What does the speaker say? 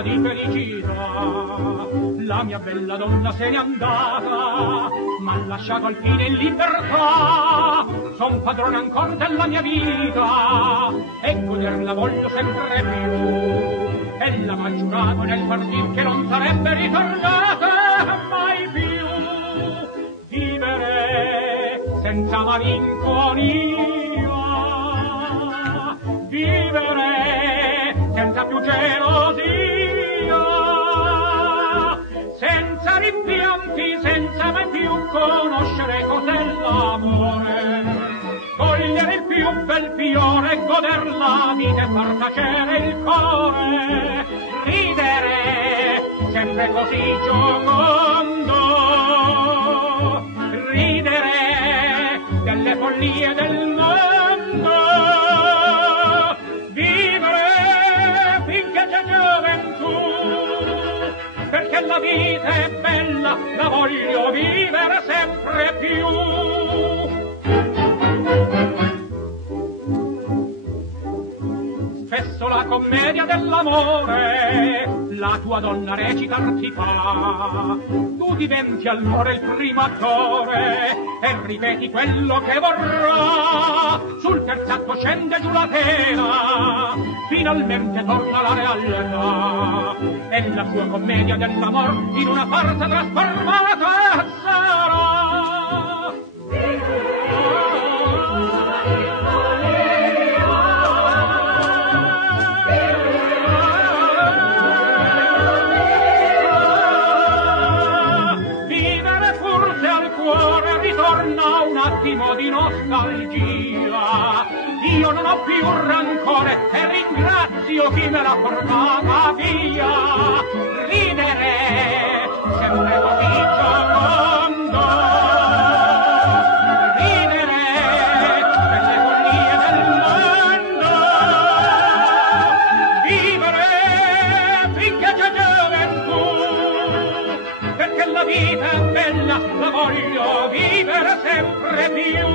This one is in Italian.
santa di felicità. La mia bella donna se n'è andata, m'ha lasciato al fine in libertà. Son padrone ancor della mia vita e goderla voglio sempre più. Ella m'ha giurato nel giardin che non sarebbe ritornata mai più. Vivere senza malinconia, vivere senza più gelosia, senza rimpianti, senza mai più conoscere cos'è l'amore. Cogliere il più bel fiore, goder la vita e far tacere il cuore. Ridere sempre così giocondo, ridere delle follie del mondo. Vivere finché c'è gioventù, perché la vita è bella, la voglio vivere sempre più. Spesso la commedia dell'amore la tua donna recitar ti fa. Tu diventi allora il primo attore e ripeti quello che vorrà. Sul terzo atto scende giù la tela, finalmente torna la realtà. E la sua commedia dell'amor in una farsa trasformata sarà. Ritorna un attimo di nostalgia, io non ho più rancore e ringrazio chi me l'ha portata via. Ridere sempre così giocondo, ridere per le follie del mondo. Vivere finché c'è gioventù, perché la vita è bella, la voglio vivere sempre più.